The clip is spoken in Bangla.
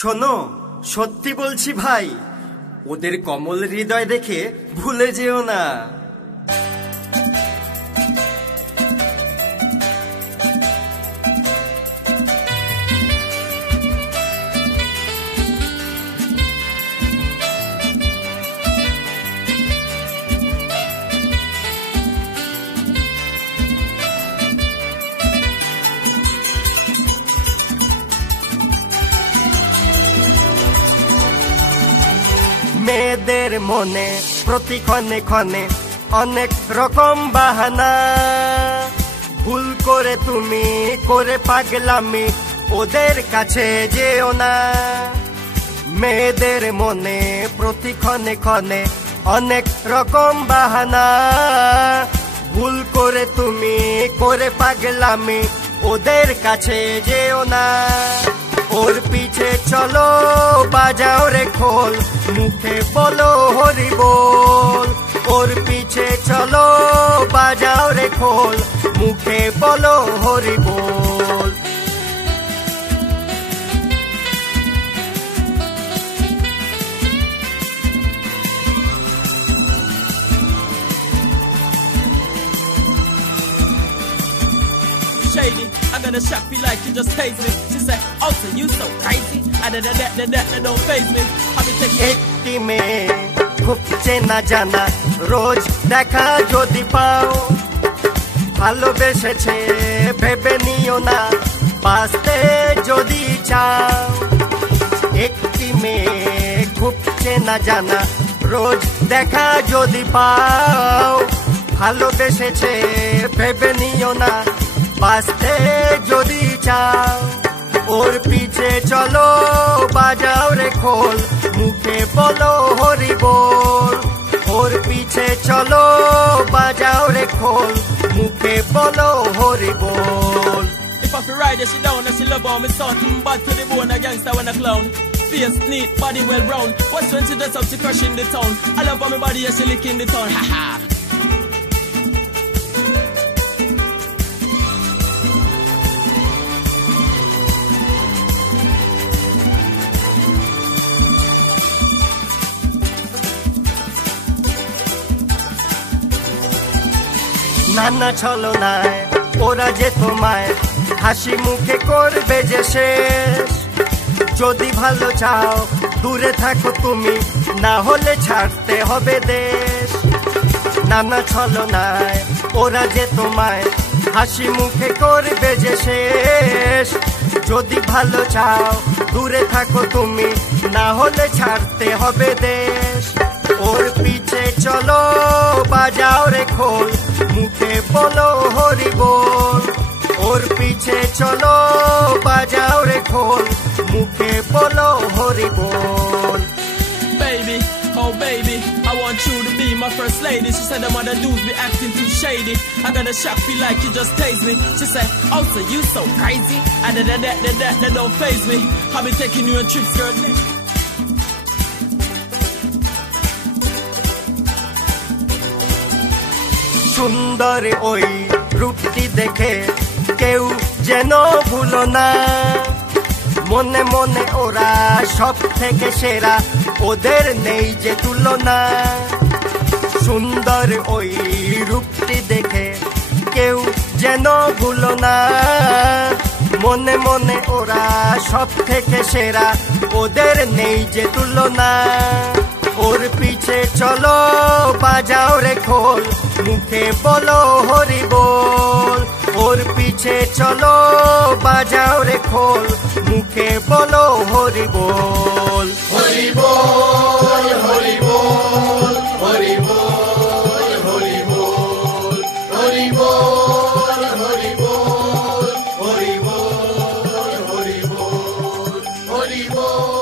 শোনো, সত্যি বলছি ভাই, ওদের কমল হৃদয় দেখে ভুলে যেও না। মেয়েদের মনে প্রতি ক্ষণে ক্ষণে অনেক রকম বাহানা, ভুল করে তুমি করে পাগলামি, ওদের কাছে যেও না। মেয়েদের মনে প্রতি ক্ষণে ক্ষণে অনেক রকম বাহানা, ভুল করে তুমি করে পাগলামি, ওদের কাছে যেও না। ওর পিছে চলো বাজাও রে খোল, মুখে বলো হরি বল। ওর পিছে চলো বাজাও রে খোল, মুখে বলো হরি বল। Shady, I'm gonna shock you like you just taste me. She said, oh, so you so crazy. That don't faze me. I'll be taking একটি মেয়ে খুব চেনা জানা, রোজ দেখা যদি পাও, ভালোবেসেছে ভেবে নিও না, বাঁচতে যদি চাও। একটি মেয়ে খুব চেনা জানা, রোজ দেখা যদি পাও, ভালোবেসেছে ভেবে নিও না, বাঁচতে যদি চাও। ওর পিছে চলো বাজাও রে খোল, মুখে বলো হরি বল। ওর পিছে চলো বাজাও রে খোল, মুখে বলো হরি বল। If I feel ride, she down and she love on me son. Bad to the bone, a gangster when a clown. Face neat, body well round. What's when she dress up, she crushing the town. I love on me body, yeah, she licking the town. Ha ha. নানা চলো নাই, ওরা যে তোমায় হাসি মুখে করবে যে শেষ। যদি ভালো চাও দূরে থাকো তুমি, না হলে ছাড়তে হবে দেশ। নানা চলো নাই, ওরা যে তোমায় হাসি মুখে করবে যে শেষ। যদি ভালো চাও দূরে থাকো তুমি, না হলে ছাড়তে হবে দেশ। ওর পিছে চলো বাজাও রে খোল, মুখে বলো হরি বল। ওর পিছে চলো বাজাও রে খোল, মুখে বলো হরি বল। Baby, oh baby, I want you to be my first lady. She said the mother dudes be acting too shady. I gotta shock you like you just tased me. She said, oh, so you so crazy. That don't faze me. I'll be taking you on trips, girl. সুন্দর ওই রূপটি দেখে কেউ যেন ভুলো না, মনে মনে ওরা সব থেকে সেরা, ওদের নেই যে তুলনা। সুন্দর ওই রূপটি দেখে কেউ যেন ভুলো না, মনে মনে ওরা সব থেকে সেরা, ওদের নেই যে তুলনা। ওর পিছে চলো বাজাও রে খোল, মুখে বলো হরি বল। ওর পিছে চলো বাজাও রে খোল, মুখে বলো হরি বল। হরি বল হরি বল হরি বল হরি বল হরি বল হরি বল হরি বল হরি বল হরি বল।